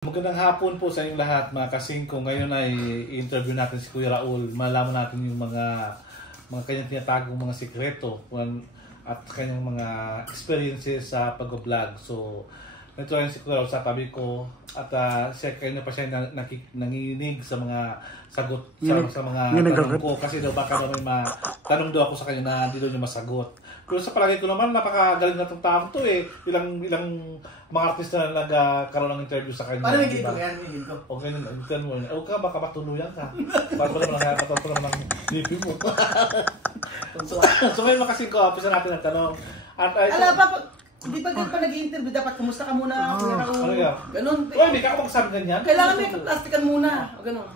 Magandang hapon po sa inyong lahat mga kasingko. Ngayon ay i-interview natin si Kuya Raul. Malaman natin yung mga kanyang tinatagong mga sikreto at kanyang mga experiences sa pag-vlog. So, ito rin si Kuya Raul sa tabi ko at kanina pa siya nanginginig sa mga sagot sa mga tanong ko kasi daw baka daw may tanong daw ako sa kanya na hindi daw niya masagot. Pero sa palagay ko naman, napakagaling na itong tao to eh. Ilang mga artista na nagkaroon ng interview sa kanya. Paano may ginto yan? Okay na, itan mo. Huwag ka, baka matuluyan ka. Bago pa naman ng lipi mo. So ngayon makasing ko, pisa natin ang tanong. Ala, hindi pa ganun pa nag-i-interview, dapat kumusta ka muna. Ano yan? Ganun. Uy, may kakapagsabi ganyan? Kailangan may kaplastikan muna. O ganun.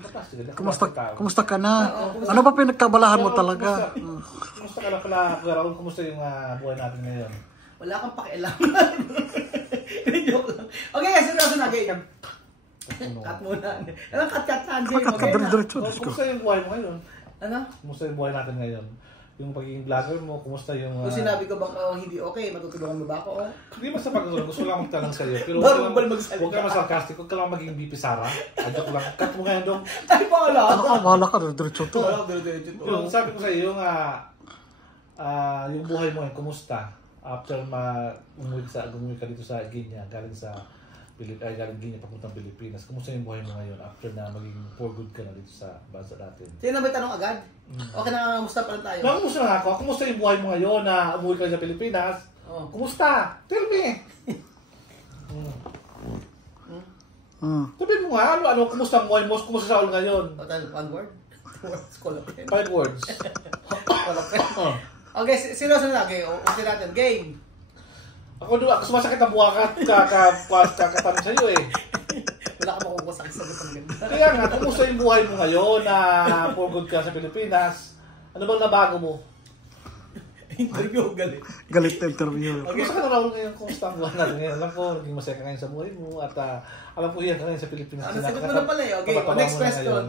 Kumusta ka na? Ano ba pinagkabalahan mo talaga? Kumusta ka na pala, Kuya Raul? Kumusta yung buhay natin ngayon? Wala kang pakialam. Joke lang. Okay, seryoso na, game. Cut muna. Anong cut Sanjay? Kumusta yung buhay mo ngayon? Ano? Kumusta yung buhay natin ngayon? Yung pagiging vlogger mo, kumusta yung... Kung sinabi ko bang hindi okay, matutulungan mo ba ako? Hindi mo sa pagkakulong, gusto lang magtanong sa'yo. Pero huwag ka masarcastic, huwag ka lang maging BP Sara. Adjok lang, cut mo ngayon dong. Ay, Bahala ka, diretso to. Yung sabi ko sa'yo, yung buhay mo ngayon, kumusta? After umuwi ka dito sa Guinea, galing Guinea papuntang Pilipinas. Kumusta yung buhay mo ngayon after na maging for good ka na dito sa bansa natin? Sino na may tanong agad? Okay na, kumusta pa lang tayo? Kumusta na ako? Kumusta yung buhay mo ngayon na umuwi ka sa Pilipinas? Kumusta? Tell me! Sabihin mo nga, ano, kumusta ang buhay mo? Kumusta sa ulo ngayon? One word? 5 words. Okay, seryoso na lagi. Okay natin. Game. Ako sumasakit ang buwakat kakatanong sa'yo eh. Wala ka makukuha sa sagot ng ganda. Kaya nga, kumusta yung buhay mo ngayon na for good ka sa Pilipinas? Ano bang nabago mo? Interview, galit. Galit na interview. Kumusta ka na Raul ngayon? Kumusta ang buhay natin ngayon? Alam ko, naging masaya ka ngayon sa buhay mo at alam ko yan ka ngayon sa Pilipinas. Ano, sagot mo na pala eh. Okay, next question.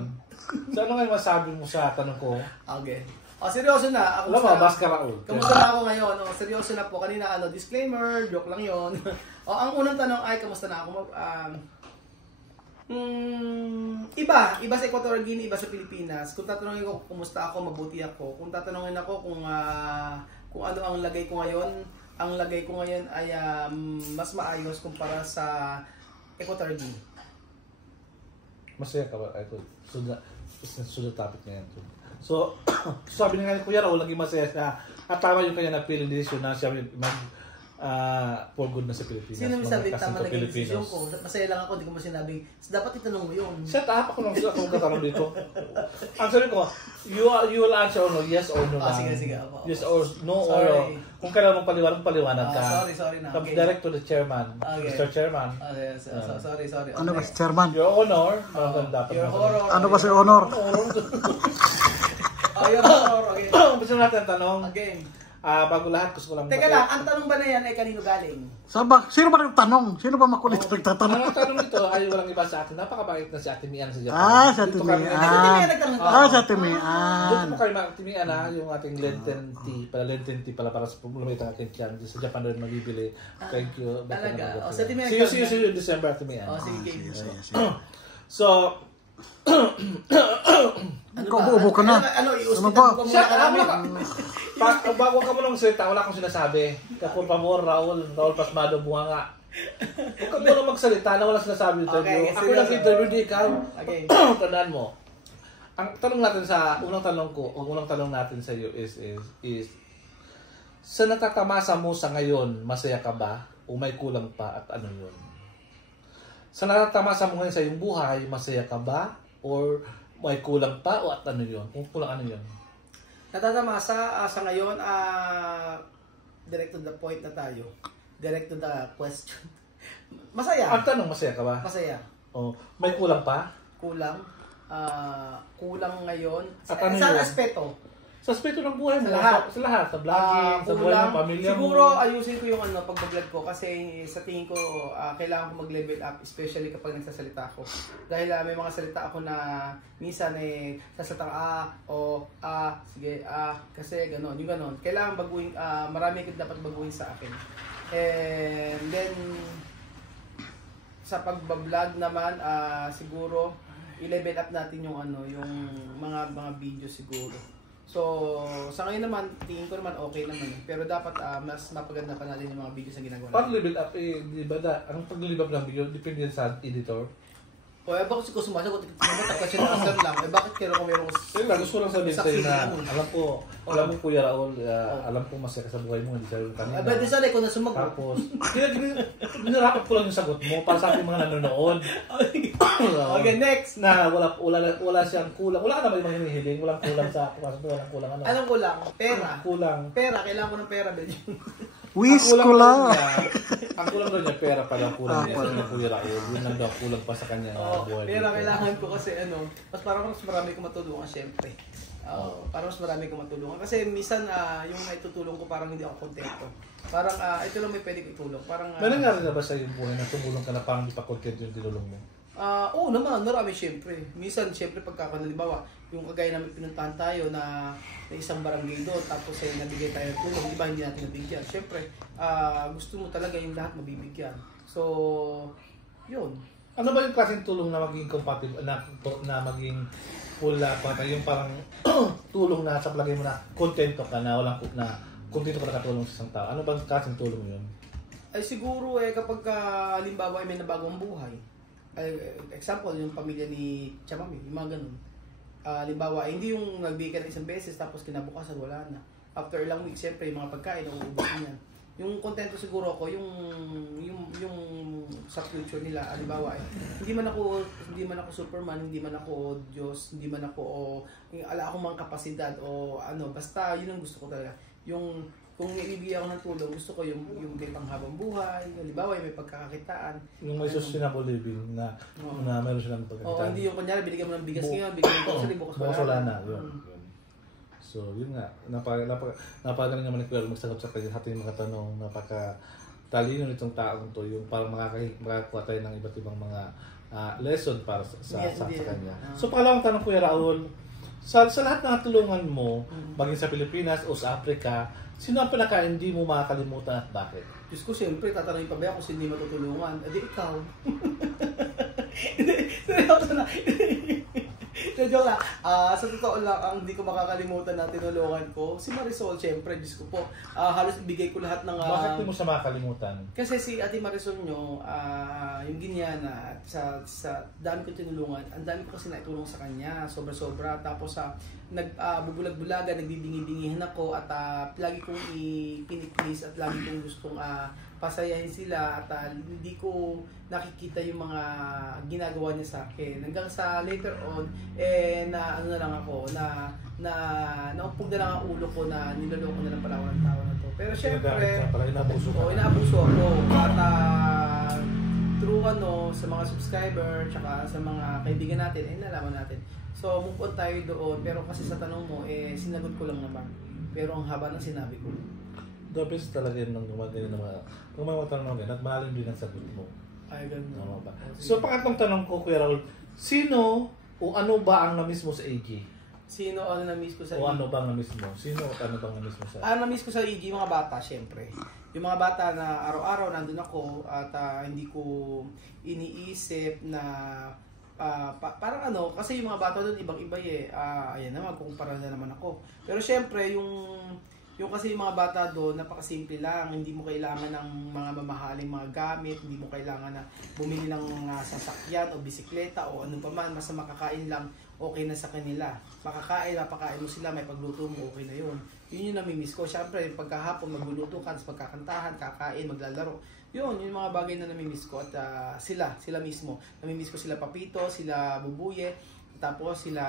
So ano ngayon masabi mo sa tanong ko? Okay. Seryoso na. Alam mo, Baska Raul. Kamusta na ako ngayon? Seryoso na po. Kanina, disclaimer, joke lang yon. Ang unang tanong ay, kamusta na ako? Iba sa Equatorial Guinea, iba sa Pilipinas. Kung tatanungin ko, kumusta ako, mabuti ako. Kung tatanungin ako kung ano ang lagay ko ngayon, ay mas maayos kumpara sa Equatorial Guinea. Masaya ka ba? Ito, susunod topic na yan. So, sabi nga ni Kuya Raul, lagi masaya siya. At tama yung kanya na-feeling decision na siya for good na sa Pilipinas. Sino may sabi tama na yung decision ko? Masaya lang ako, hindi ko mo sinabing, dapat itanong mo yun. Shut up! Ako lang katanong dito. Answer ko, you will answer or no, yes or no. Sige. Yes or no, or kung kailangan mong paliwanag ka. Sorry na. Okay. Direct to the chairman. Okay. Mr. Chairman. Sorry. Ano ba si chairman? Your honor. Your honor. Ano ba si honor? Your honor. Okay. Gusto natin ang tanong. Again. Bago lahat, gusto ko lang... Teka lang, ang tanong ba na yan ay kanino galing? Sino ba nagtanong? Sino ba makulit nagtatanong? Ang tanong nito ay walang iba sa atin. Napakabait na si Ate Mian sa Japan. Sa Ate Mian. Sa Ate Mian. Doon po kayo Ate Mian yung ating Lenten tea para sa lumit ang aking tiyan. Sa Japan rin mabibili. Thank you. Talaga. Sa Ate Mian. See you in December, Ate Mian. Sige. So, Ubo ka na. Ano ba? Bago ka mo nang salita, wala akong sinasabi. Por favor, Raul Pasmado, bunga nga. Huwag ka mo nang magsalita na wala sinasabi yung interview. Ako lang interview, di ikaw. Tandaan mo. Ang tanong natin unang tanong natin sa iyo is sa natatamasa mo sa ngayon, masaya ka ba? O may kulang pa at ano yun? Sa natatamasa mo ngayon sa iyong buhay, masaya ka ba? Or may kulang pa o at ano yun? Kung kulang ano yun? Natatamasa sa ngayon, direct to the point na tayo. Direct to the question. Masaya. Ang tanong, masaya ka ba? Masaya. Oh, may kulang pa? Kulang. Kulang ngayon. At ano sa yun? aspeto. Sa aspeto ng buhay mo. Sa lahat. Sa lahat. Sa vlogging, sa buhay ng pamilya mo. Siguro ayusin ko yung pag-vlog ko kasi sa tingin ko kailangan ko mag-level up especially kapag nagsasalita ako. Dahil may mga salita ako na minsan sasalita sige, kasi gano'n, yung gano'n. Kailangan baguhin, marami dapat baguhin sa akin. And then sa pagbablog naman, siguro i-level up natin yung yung mga video siguro. So, sa ngayon naman, tingin ko naman okay naman. Pero dapat mas mapaganda pa natin yung mga videos na ginagawa natin. Pag level up, di ba ang pag-level up ng video, depende sa editor. O, bakit ko sumasagot? Tapos siya na answer lang. Bakit kaya kung mayroong... Gusto lang sabihin sa'yo na, alam mo Kuya Raul, alam ko masaya sa buhay mo, hindi sa'yo kanina. Di sanay ko na sumagot. Tapos, dinarapat ko lang yung sagot mo para sa ating mga nanonood. Okay, next. Na wala siyang kulang. Wala ka naman yung mga hinihiling. Walang kulang sa pagpasok mo. Walang kulang ano. Alam ko lang, pera. Kulang. Pera, kailangan ko ng pera. Wish ko lang. Ang kulang daw niya, pera pala kulang niya sa Kuya Raul. Yun lang daw kulang pa sa kanya buhay. Pera kailangan ko kasi mas parang mas marami ko matulungan syempre. Parang mas marami ko matulungan. Kasi minsan yung naitutulong ko parang hindi ako kontento. Parang ito lang may pwede ko itulong. Parang may nangyari na ba sa iyong buhay na tumulong ka na parang hindi pa content yung tinulong mo? Oo naman, marami syempre. Minsan syempre halimbawa, yung kagaya namin pinuntahan tayo na isang barangay doon, tapos nabigay tayo ng tulong, di ba hindi natin nabigyan? Syempre, gusto mo talaga yung lahat mabibigyan. So, yun. Ano ba yung klaseng tulong na maging compatible, na maging full yung parang tulong na sa palagay mo na kontento ka na kontento ka nakatulong sa isang tao? Ano ba yung klaseng tulong yun? Ay siguro kapag halimbawa may nabagong buhay. Example, yung pamilya ni Chamami, yung mga ganun. Halimbawa, hindi yung nagbigay ka ng isang beses tapos kinabukasan wala na. After ilang weeks, siyempre, yung mga pagkain, nauubos niyan. Yung kontento siguro ako, yung sa future nila, halimbawa, hindi man ako Superman, hindi man ako Diyos, hindi man ako, ala akong mga kapasidad o basta yun ang gusto ko talaga. Kung ibibigay ako ng tulong, gusto ko yung pang habang buhay, halimbawa may pagkakakitaan. Yung may sustainable living na meron silang pagkakakitaan. Hindi yung kunyari, binigyan mo ng bigas ngayon, bigyan mo ng bukas wala na. Yun. So, yun nga. Napagaling naman ni Kuya magsagot sa ating mga tanong. Napaka-talino nitong taong to. Yung parang makakakuha tayo ng iba't ibang mga lesson para sa kanya. So, pangalawang tanong, Kuya Raul, sa lahat ng tulungan mo, maging sa Pilipinas o sa Africa, sino ang pinaka-hindi mo makakalimutan at bakit? Diyos ko, siyempre, tatanungin pa ba ako kung hindi matutulungan? Di ikaw. Seryoso na. Joke lang. Sa totoo lang, ang hindi ko makakalimutan na tinulungan ko, si Marisol, siyempre, Diyos ko po, halos ibigay ko lahat ng... Bakit di mo siya makakalimutan? Kasi si Ate Marisol nyo, yung Ginyana, sa dami ko tinulungan, ang dami ko kasi naitulong sa kanya, sobra-sobra. Tapos bubulag-bulaga, nagbibingi-bingihan ako at lagi kong i-please at lagi kong gustong pasayahin sila at hindi ko nakikita yung mga ginagawa niya sa akin. Hanggang sa later on, naumpog na lang ang ulo ko na niloloko na lang pala ako ng tao na to. Pero syempre, inaabuso ako. At through sa mga subscriber, tsaka sa mga kaibigan natin, nalaman natin. So, move on tayo doon. Pero kasi sa tanong mo, sinagot ko lang naman. Pero ang haba ng sinabi ko. The best talaga yun ng gumagaya ng mga... Kung may matanong naman at malalim din ang sagot mo. Ay, ganun. Ba? So, pangatlong tanong ko, Kuya Raul, sino o ano ba ang na-miss mo sa AG? Sino ano na-miss ko sa AG? O ano bang na-miss mo? Sino o ano bang na-miss mo sa AG? Na-miss ko sa AG, mga bata, syempre. Yung mga bata na araw-araw nandun ako at hindi ko iniisip na parang kasi yung mga bata doon ibang-iba ayan naman, kumpara na naman ako. Pero syempre, yung kasi yung mga bata doon, napakasimple lang. Hindi mo kailangan ng mga mamahaling mga gamit, hindi mo kailangan na bumili ng mga sasakyan o bisikleta o ano pa man, basta makakain lang, okay na sa kanila. Mapakain mo sila, may pagluto mo, okay na yun. Yun yung namimiss ko. Siyempre, pagkahapon, magluluto ka, pagkakantahan, kakain, maglalaro. Yun, yung mga bagay na namimiss ko. At sila mismo. Namimiss ko sila Papito, sila Bubuye, tapos sila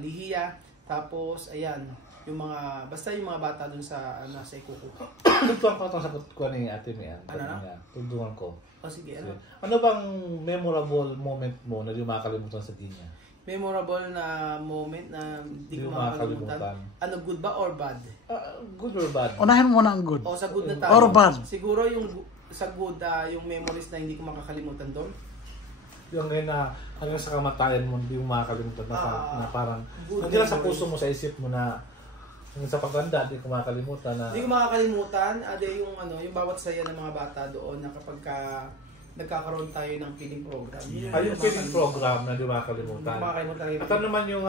Lihiya, tapos, ayan, basta yung mga bata dun sa nasa ikuko. Tuntuan ko itong sagot ko ni Ate Mia. Tuntuan ko. Sige, Ano bang memorable moment mo na di makakalimutan sa Ginya? Memorable na moment na hindi ko makakalimutan. Good ba or bad? Good or bad? Unahin mo muna ang good. Sa good na tayo. Or bad? Siguro sa good, yung memories na hindi ko makakalimutan doon. Yung ngayon na hanggang sa kamatayan mo, hindi mo makakalimutan na parang nandiyan sa puso mo, sa isip mo na sa pagkanda, hindi ko makakalimutan na... Hindi ko makakalimutan, yung bawat saya ng mga bata doon na kapag nagkakaroon tayo ng feeding program. Yung feeding program na di ba kalimutan. At ano naman yung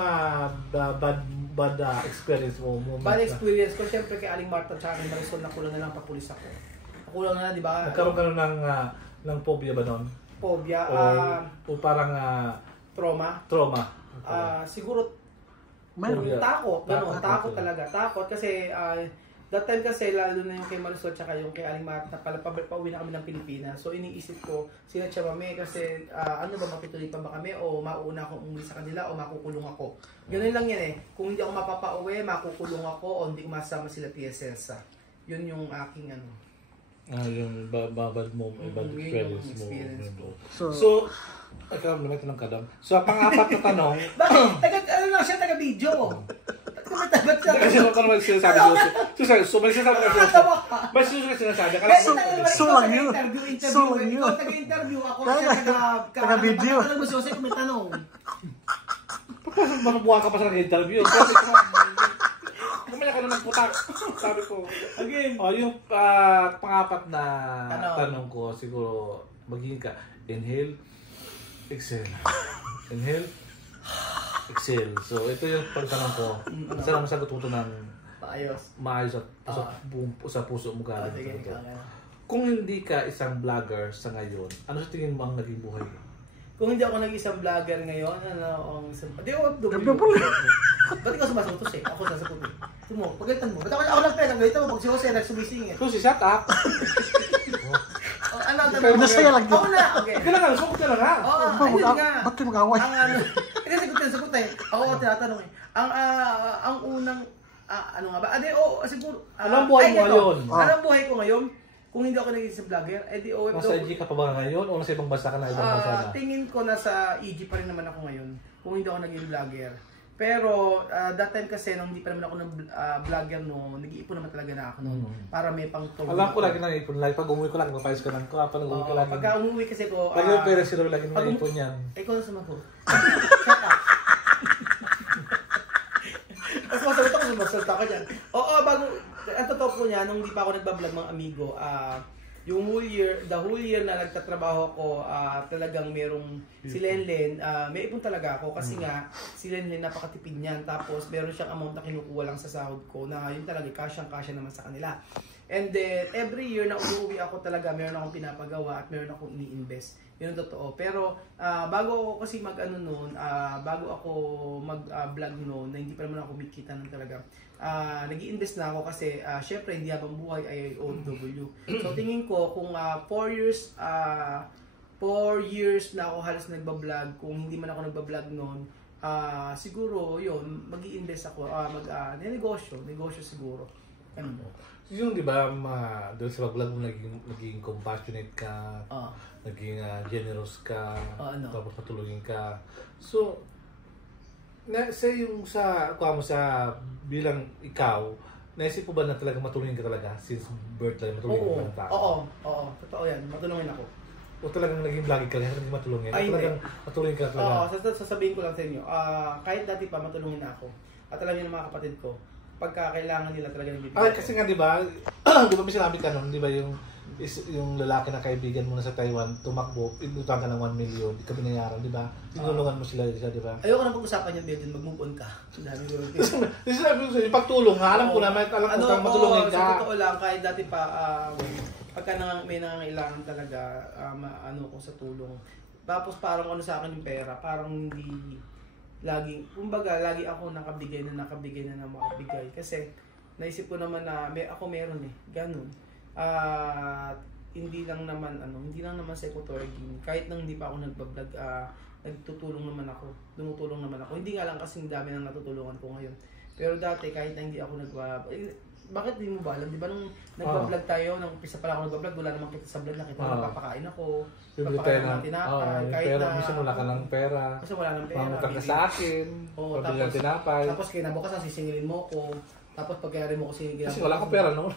bad experience mo? Bad experience ko, siyempre kay Aling Marta at kay Marisol, nakulang na lang papulis ako. Nakulang na, di ba? Nagkaroon ka ng phobia ba nun? Phobia. O parang trauma. Siguro, takot. Takot talaga. Takot kasi that time kasi lalo na yung kay Marisol tsaka yung kay Aling Marta, pauwi na kami ng Pilipinas. So iniisip ko, sila siya mami kasi ano ba, matutuloy pa ba kami o mauna akong umuwi sa kanila o makukulong ako. Ganun lang yan eh. Kung hindi ako mapapauwi, makukulong ako o hindi ko masama sila PSS. Yun yung aking ano. Yung bad experience mo. So ikaw naman tanong ka lang. So pang-apat na tanong. Bakit? Ano lang siya, taga-video. Kumatabat siya. Kasi ano naman sinasabi ko. So may sinasabi ka siya. May sinasabi ka. So lang yun. Ikaw taga-interview ako. Taga-video. Ano mo siya, kung may tanong. Mabuha ka pa sa nag-interview. Kumaya ka na nagputak. Sabi ko. Again. Yung pang-apat na tanong ko, siguro magiging ka. Inhale. Exhale. Inhale. Exhale. So, ito yung pagtanong ko. Saan ang masagot ko ng maayos at sa puso mo galing. Kung hindi ka isang vlogger sa ngayon, ano sa tingin mo ang naging buhay mo? Kung hindi ako nag-isang vlogger ngayon, di ako ba't ikaw sumasagot eh? Ako sasagot eh. Tumo, pagalitan mo. Ba't ako nagpera? Ganito mo, pag si Jose nagsumisingit. Susi, shut up! Nasaya lang yun. Ako na, okay. Kailangan, sagot ka na nga. Ba't kayo mag-away? Hindi, sagot eh. Ako tinatanong eh. Ang unang, ano nga ba? Siguro. Anong buhay mo ngayon? Anong buhay ko ngayon? Kung hindi ako naging sa vlogger, OFW. Nasa EG ka pa ba ngayon? O nasa ibang bansa ka na ibang bansa na? Tingin ko nasa EG pa rin naman ako ngayon. Kung hindi ako naging vlogger. Pero that time kasi nung hindi pa naman ako vlogger no, nag-iipon naman talaga na ako noon para may pang-tour. Alam ko lagi nang ipon. Pag umuwi ko lang, mapayos ko lang. Pag umuwi ko lang. Pagka umuwi kasi ko... Lagi yung pera si Ro, lagi nang ipon yan. Ikaw na sumagot. Shut up. Mas masagot ako, sumasalta ka dyan. Oo, bago... Ang totoo po niya, nung hindi pa ako nagbablog mga amigo, the whole year na nagtatrabaho ko, talagang merong si Lenlen, may ipon talaga ako kasi nga si Lenlen napakatipid niyan. Tapos meron siyang amount na kinukuha lang sa sahod ko na yun talaga kasyang-kasya naman sa kanila. And then every year na umuwi ako talaga, meron akong pinapagawa at meron akong ini-invest. Yun ang totoo. Pero bago ako kasi bago ako mag-vlog noon, na hindi pa naman ako kumikita ng talaga. Nag-i-invest na ako kasi syempre hindi habang buhay ay OFW. So tingin ko kung 4 years na ako halos nagba-vlog, kung hindi man ako nagba-vlog noon, siguro yun, mag-i-invest ako, negosyo siguro. Ano mo? Yung di ba, doon sa vlog mo naging compassionate ka, naging generous ka, tapos patulungin ka. So, yung sa bilang ikaw, naisip mo ba na talagang matulungin ka talaga since birth lang, matulungin ka ng tao? Oo, totoo yan, matulungin ako. O talagang naging vlogger ka, hindi matulungin? Ay, talagang matulungin ka talaga? Oo, sasabihin ko lang sa inyo, kahit dati pa matulungin na ako, at alam niyo ng mga kapatid ko, pagka kailangan nila talaga ng bibigyan. Kasi nga di ba may sinabi ka nun, di ba yung lalaki na kaibigan mo na sa Taiwan, tumakbo, inutang ka ng 1 million, di ka binayaran, di ba? Tinulungan mo sila, di ba? Ayoko na pag-usapan yung Belden, mag-move on ka. Yung pagtulong ha, alam ko na, alam ko kang matulungin ka. Sa totoo lang, kahit dati pa, pagka may nangangailangan talaga, ko sa tulong. Tapos parang sa akin yung pera, parang hindi lagi ako nakabigay na makabigay. Kasi naisip ko naman na ako meron ganun. Hindi lang naman sa Equatorial Guinea. Kahit nang hindi pa ako nagba-vlog, tumutulong naman ako. Hindi nga lang kasi dami nang natutulungan ko ngayon. Pero dati kahit na hindi ako bakit di mo ba alam? Di ba nung nagba-vlog tayo, nung umpisa pa lang ako nagba-vlog, wala namang kita sa vlog, nakita na papakain ako, papakain ng tinapay, kahit na... Minsan wala ka ng pera. Kasi wala ng pera. Mamutang ka sa akin, pabili ng tinapay. Tapos kinabukasan sisingilin mo ko, tapos pagkayari mo ko sinigilin. Kasi wala akong pera noon.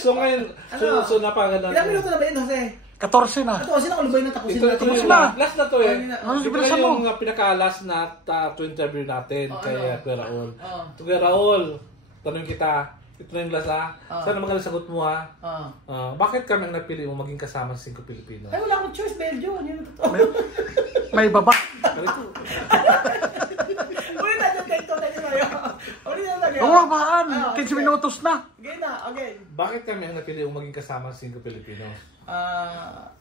So ngayon, so napaganda. Ilang minuto na ba yun, Jose? 14 na. 14 na, ulubay na tapusin natin. Tapos na. Last na to Ito yung pinaka-last na to interview natin kay Kuya Raul. Kuya Raul, tanong kita, Ito na yung last Sana magaling sagot mo bakit kami ang napili mo maging kasama sa 5 Pilipino? Ay, wala akong choice, Belgium. Yun ang totoo. May baba. Ulit na dyan, ito na tayo. Ulit na tayo. Baan. 15 minutos na. Okay na, okay. Bakit kami ang napili mo maging kasama sa 5 Pilipino?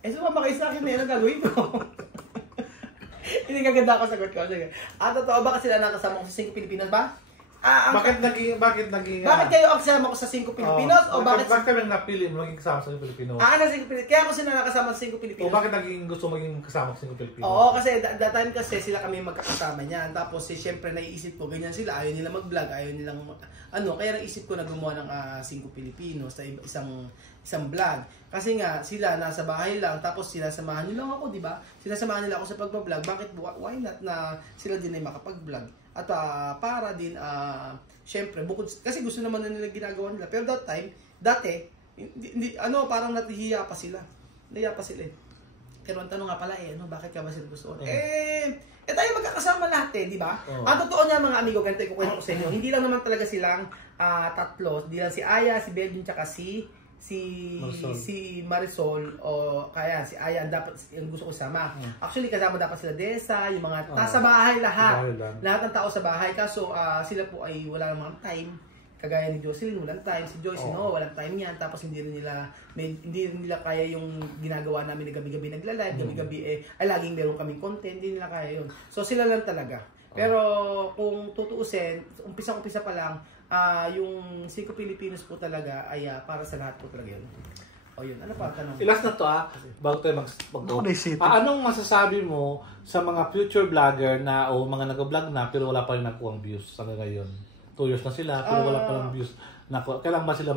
Sumama kayo sa akin na yun ang gagawin ko. Hindi kaganda ako sagot ko. Sige. Totoo ba kasi sila nakasama ko sa 5 Pilipinas ba? Bakit kayo ang kasama ko sa 5 Pilipinos? O bakit kami napili mo maging kasama sa 5 Pilipino? Sa 5 Pilipinos. Kaya ako sila nakasama sa 5 Pilipinos. O bakit gusto maging kasama sa 5 Pilipino? Oo, kasi that time kasi sila kami magkakasama niyan. Tapos siyempre naiisip ko, ganyan sila. Ayaw nila mag-vlog, ayaw nilang kaya naisip ko na gumawa ng 5 Pilipinos sa isang vlog. Kasi nga, sila nasa bahay lang, tapos sila samahan nila ako, di ba? Sila samahan nila ako sa pagbablog. Bakit, why not na sila din ay makapag-vlog? At para din, syempre, bukod, kasi gusto naman na nila ginagawa nila. Pero dati, parang natihiya pa sila. Nahiya pa sila eh. Pero ang tanong nga pala bakit ka ba sila gusto? Tayo magkakasama lahat di ba? Ang totoo niya mga amigo, ganito ikukwento ko sa inyo. Hindi lang naman talaga silang tatlo. Hindi lang si Aya, si Belgium, tsaka si Marisol o kaya si Aya dapat yung gusto ko sama. Actually kasama dapat sila Desa, yung mga nasa bahay lahat. Lahat ng tao sa bahay kaso sila po ay wala namang time. Kagaya ni Jocelyn, walang time. Si Joyce, walang time yan. Tapos hindi rin nila kaya yung ginagawa namin na gabi-gabi nagla-live, gabi-gabi laging meron kaming content, hindi nila kaya yun. So sila lang talaga. Pero kung tutuusin, umpisa-umpisa pa lang, yung 5 Pilipinos po talaga ay para sa lahat po talaga yun. Yun. Ano pa tanong? Ilas na to bago tayo mag-go. Anong masasabi mo sa mga future vlogger na o mga nag-vlog na pero wala pa rin nakuha ang views sa ngayon? 2 years na sila pero wala pa rin views. Kailangan ba sila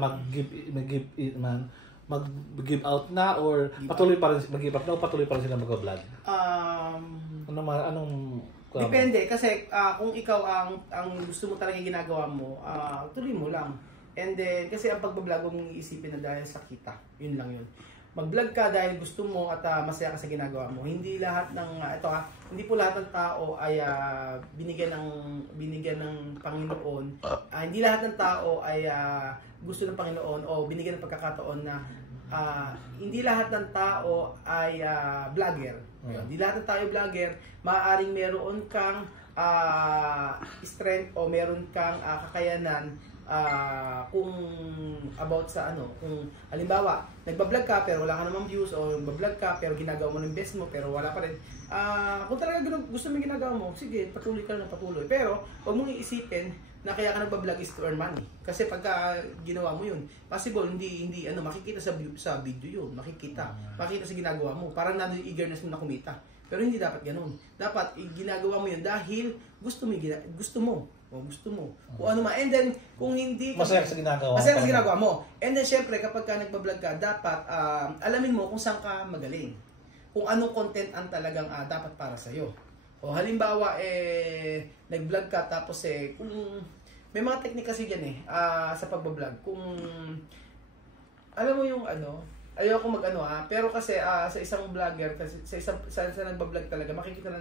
mag-give out na or patuloy pa rin mag-give up na o patuloy pa rin sila mag-vlog? Anong depende kasi kung ikaw ang gusto mo talaga ginagawa mo, tuloy mo lang. And then kasi ang pagbablog mong iisipin na dahil sa kita, yun lang yun. Mag-vlog ka dahil gusto mo at masaya ka sa ginagawa mo. Hindi lahat ng hindi po lahat ng tao ay binigyan ng Panginoon. Hindi lahat ng tao ay gusto ng Panginoon o binigyan ng pagkakataon na hindi lahat ng tao ay vlogger. Hindi lahat ng tao ay vlogger. Maaaring meron kang strength o meron kang kakayanan kung about sa kung halimbawa nagba-vlog ka pero wala ka namang views o nagba-vlog ka pero ginagawa mo ng best mo pero wala pa rin. Kung talaga gusto mo ginagawa mo, sige, patuloy ka lang ng patuloy. Pero huwag mong iisipin na kaya ka nagba-vlog is to earn money. Kasi pagka ginawa mo yun, possible hindi makikita sa video yun, makikita sa ginagawa mo. Parang nandun yung eagerness mo na kumita. Pero hindi dapat ganoon. Dapat ginagawa mo yun dahil gusto mo. Kung ano man. And then, kung hindi ka masaya sa ginagawa mo. And then, syempre, kapag ka nagbablog ka, dapat alamin mo kung saan ka magaling. Kung anong content ang talagang dapat para sa'yo. O halimbawa, nag-vlog ka, tapos kung may mga technique kasi dyan sa pagbablog. Kung, alam mo yung ayoko pero kasi sa isang vlogger, kasi sa nagbablog talaga, makikita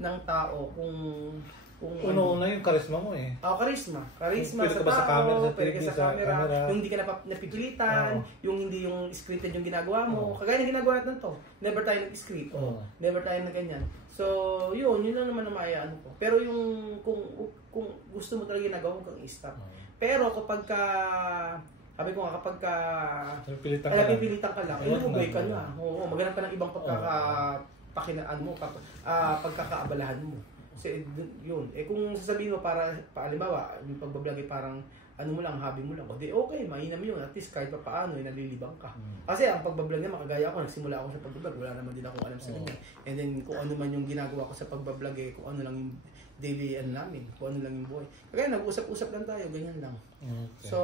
ng tao kung una yung charisma mo Charisma pwede sa ka tao, sa pwede ka sa camera, yung hindi ka napipilitan, yung hindi yung scripted yung ginagawa mo. Kagaya ng ginagawa natin to. Never tayo nag-script. Never tayo na ganyan. So, yun lang naman ang maayaan ko. Pero yung kung gusto mo talaga ginagawa mo kang i-stop. Pero kapag sabi ko nga kapag napipilitan ka lang, ilugay ka na. Maghanap ka ng ibang pagkakaabalahan mo. Kasi yun, kung sasabihin mo halimbawa, yung pagbablog ay parang mo lang, hobby mo lang, o di okay, mainam yun, at least kahit pa paano, nalilibang ka. Kasi ang pagbablog naman, kagaya ako, nagsimula ako sa pagbablog, wala naman din akong alam sa ganyan. And then, kung ano man yung ginagawa ko sa pagbablog, kung ano lang yung daily namin, kung ano lang yung buhay. Kaya nag-usap-usap lang tayo, ganyan lang. Okay. So,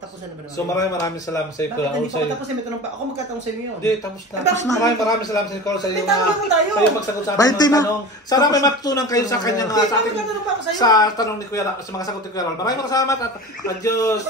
tapos na naman. So, maraming salamat sa iyo. Hindi pa tapos may tanong pa. Ako magkatanong sa inyo yun. Hindi, tapos na. Maraming salamat sa iyo sa iyo. Tayo magsagot sa ating mga tanong. Sana may matutunan kayo sa kanyang sa tanong ni Kuya, sa mga sagot ni Kuya Raul. Maraming salamat at adios.